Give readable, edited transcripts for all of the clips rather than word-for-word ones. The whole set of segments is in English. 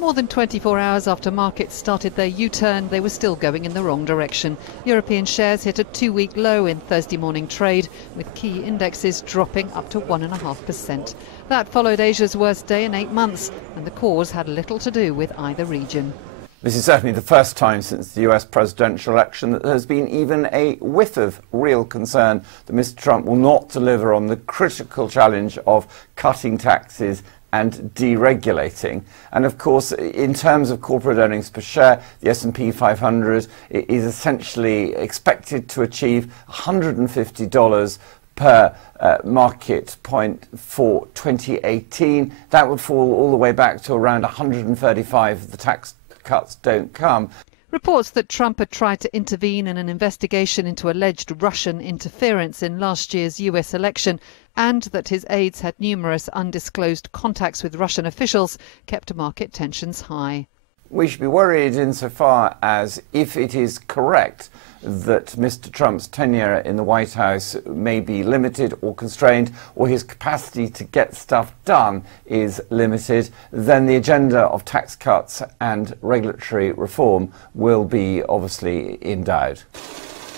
More than 24 hours after markets started their U-turn, they were still going in the wrong direction. European shares hit a two-week low in Thursday morning trade, with key indexes dropping up to 1.5%. That followed Asia's worst day in 8 months, and the cause had little to do with either region. This is certainly the first time since the US presidential election that there has been even a whiff of real concern that Mr. Trump will not deliver on the critical challenge of cutting taxes and deregulating. And of course, in terms of corporate earnings per share, the S&P 500 is essentially expected to achieve $150 per market point for 2018. That would fall all the way back to around 135 if the tax cuts don't come. Reports that Trump had tried to intervene in an investigation into alleged Russian interference in last year's US election, and that his aides had numerous undisclosed contacts with Russian officials, kept market tensions high. We should be worried insofar as, if it is correct that Mr. Trump's tenure in the White House may be limited or constrained, or his capacity to get stuff done is limited, then the agenda of tax cuts and regulatory reform will be obviously in doubt.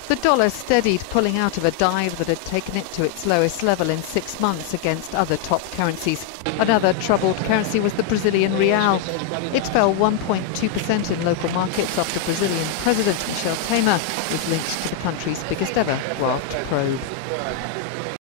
The dollar steadied, pulling out of a dive that had taken it to its lowest level in 6 months against other top currencies. Another troubled currency was the Brazilian real. It fell 1.2% in local markets after Brazilian President Michel Temer was linked to the country's biggest ever graft probe.